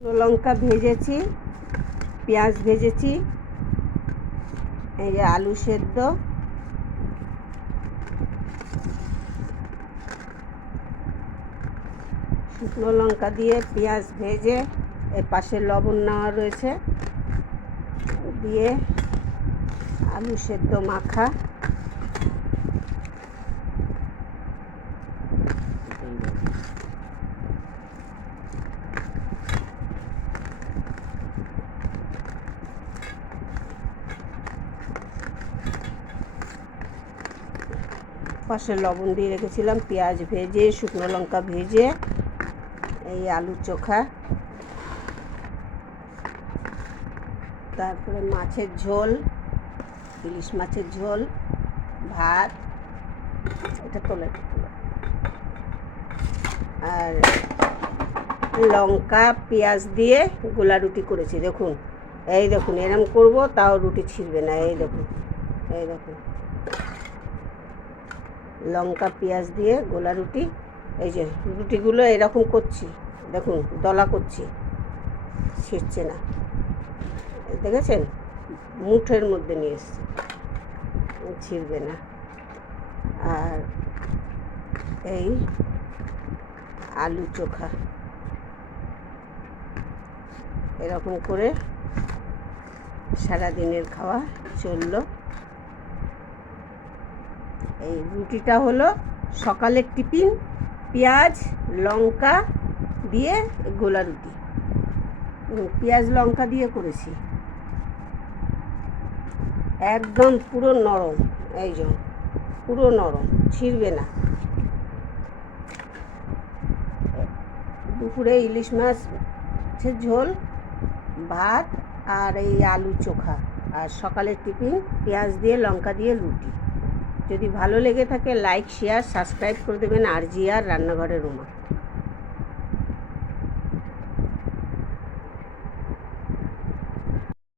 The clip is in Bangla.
লঙ্কা ভেজেছি, পেঁয়াজ ভেজেছি, এই যে আলু সেদ্ধ, শুকনো লঙ্কা দিয়ে পেঁয়াজ ভেজে এর পাশে লবণ নেওয়া রয়েছে, দিয়ে আলু সেদ্ধ মাখা, পাশে লবণ দিয়ে রেখেছিলাম, পেঁয়াজ ভেজে শুকনো লঙ্কা ভেজে এই আলু চোখা, তারপরে মাছের ঝোল, ইলিশ মাছের ঝোল, ভাত, এটা তোলে, আর লঙ্কা পেঁয়াজ দিয়ে গোলা রুটি করেছি। দেখুন, এই দেখুন, এরম করব তাও রুটি ছিঁড়বে না। এই দেখুন, এই দেখুন, লঙ্কা পেঁয়াজ দিয়ে গোলা রুটি। এই যে রুটিগুলো এরকম করছি, দেখুন দলা করছি, ছিঁড়ছে না, দেখেছেন? মুঠের মধ্যে নিয়ে এসছি, ছিঁড়বে না। আর এই আলু চোখা এরকম করে সারাদিনের খাওয়া চললো। এই রুটিটা হলো সকালের টিফিন, পেঁয়াজ লঙ্কা দিয়ে গোলা রুটি, পেঁয়াজ লঙ্কা দিয়ে করেছি, একদম পুরো নরম, এই যে পুরো নরম, ছিঁড়বে না। দুপুরে ইলিশ মাছের ঝোল, ভাত, আর এই আলু চোখা, আর সকালের টিফিন পেঁয়াজ দিয়ে লঙ্কা দিয়ে রুটি। যদি ভালো লেগে থাকে লাইক শেয়ার সাবস্ক্রাইব করে দেবেন। RGR রান্নাঘরের রুমা।